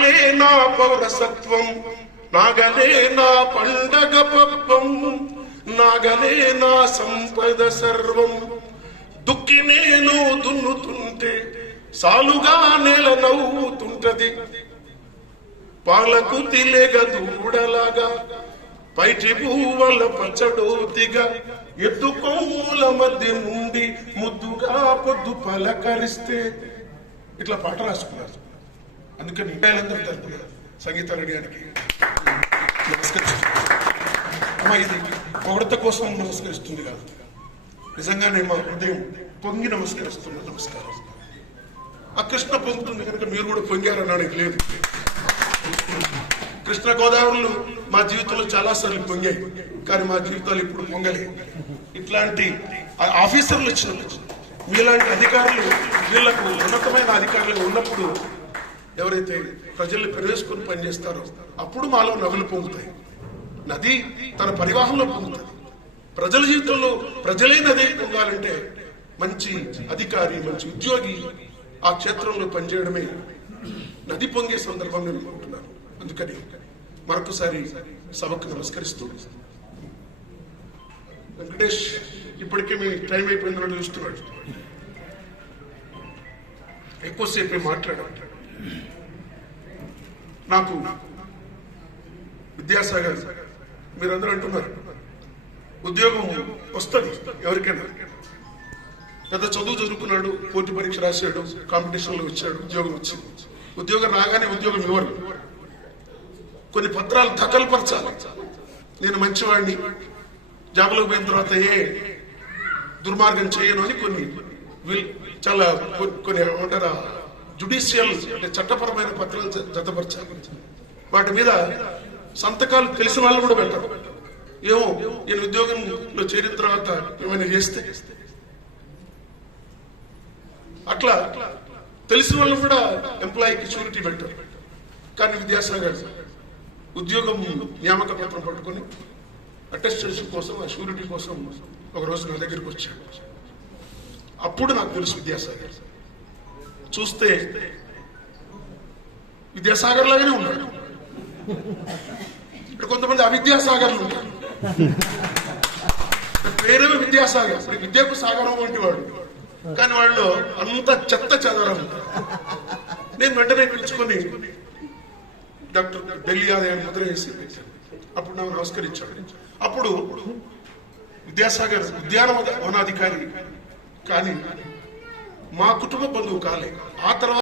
నాయే నా పౌరసత్వం నాగలే నా పండగ పబ్బం నాగలే నా సంపద సర్వం. దుక్కి నేను దున్నుతుంటే సాలుగా నేల నవ్వుతుంటది. పాలకు తిలేగ దూడలాగా పైటి పువ్వల పచ్చడోతిగా ఎద్దు కొమ్ముల మధ్య నుండి ముద్దుగా పొద్దు పలకరిస్తే ఇట్లా పాట రాసుకున్నారు. అందుకని ఇండియాలందరూ తెలుపుతారు సంగీత రెడ్డి గారికి నమస్కరిస్తున్నాను. ఇది పొగడత కోసం నమస్కరిస్తుంది కాదు. నిజంగానే మా హృదయం పొంగి నమస్కరిస్తున్న నమస్కారం. ఆ కృష్ణ పొంగుతుంది కనుక మీరు కూడా పొంగారనడానికి లేదు. కృష్ణ గోదావరిలో మా జీవితంలో చాలా సార్లు పొంగాయి కానీ మా జీవితాలు ఇప్పుడు పొంగలే. ఇట్లాంటి ఆఫీసర్లు వచ్చినప్పుడు మీలాంటి అధికారులు వీళ్ళకు ఉన్నతమైన అధికారులు ఉన్నప్పుడు ఎవరైతే ప్రజల్ని పెరేసుకుని పనిచేస్తారో అప్పుడు మాలో నవ్వులు పొంగుతాయి. నది తన పరివాహంలో పొంగుతుంది. ప్రజల జీవితంలో ప్రజలే నది పొందాలంటే మంచి అధికారి మంచి ఉద్యోగి ఆ క్షేత్రంలో పనిచేయడమే నది పొంగే సందర్భం నేను అనుకుంటున్నాను. అందుకని మరొకసారి సభకు నమస్కరిస్తూ వెంకటేష్ ఇప్పటికే మీ టైం అయిపోయిందని చూస్తున్నాడు. ఎక్కువసేపు మాట్లాడాడు నాకు విద్యాసాగర్ మీరందరూ అంటున్నారు. ఉద్యోగం వస్తుంది ఎవరికైనా. పెద్ద చదువు చదువుకున్నాడు పోటీ పరీక్ష రాశాడు కాంపిటీషన్లో వచ్చాడు ఉద్యోగం వచ్చింది. ఉద్యోగం రాగానే ఉద్యోగం ఇవ్వరు. కొన్ని పత్రాలు దఖలుపరచాలి. నేను మంచివాడిని జాబులకు పోయిన తర్వాత ఏ దుర్మార్గం చేయను అని కొన్ని చాలా కొన్ని ఏమంటారా జుడిషియల్ అంటే చట్టపరమైన పత్రాలు జ- జతపరచాలి వాటి మీద సంతకాలు తెలిసిన వాళ్ళు కూడా వెళ్ళరు ఏమో నేను ఉద్యోగంలో చేరిన తర్వాత ఏమైనా చేస్తే. అట్లా తెలిసిన వాళ్ళు కూడా ఎంప్లాయీకి షూరిటీ పెట్టారు. కానీ విద్యాసాగర్ ఉద్యోగం నియామక పత్రం పట్టుకొని అటెస్టేషన్ కోసం ఆ షూరిటీ కోసం ఒక రోజు నా దగ్గరికి వచ్చాడు. అప్పుడు నాకు తెలుసు విద్యాసాగర్. చూస్తే విద్యాసాగర్ లాగానే ఉన్నాడు ఇక్కడ కొంతమంది అవిద్యాసాగర్లు ఉంటారు పేరేమో విద్యాసాగర్. ఇప్పుడు విద్యకు సాగరం వంటి వాడు. కానీ వాళ్ళు అంత చెత్త చదవరం నేను వెంటనే పిలుచుకొని డాక్టర్ ఢిల్లీ ఆదాయాన్ని ముద్ర వేసి అప్పుడు నాకు నమస్కరించాడు. అప్పుడు విద్యాసాగర్ ఉద్యానవనాధికారి కానీ మా కుటుంబ బంధువు కాలే. ఆ తర్వాత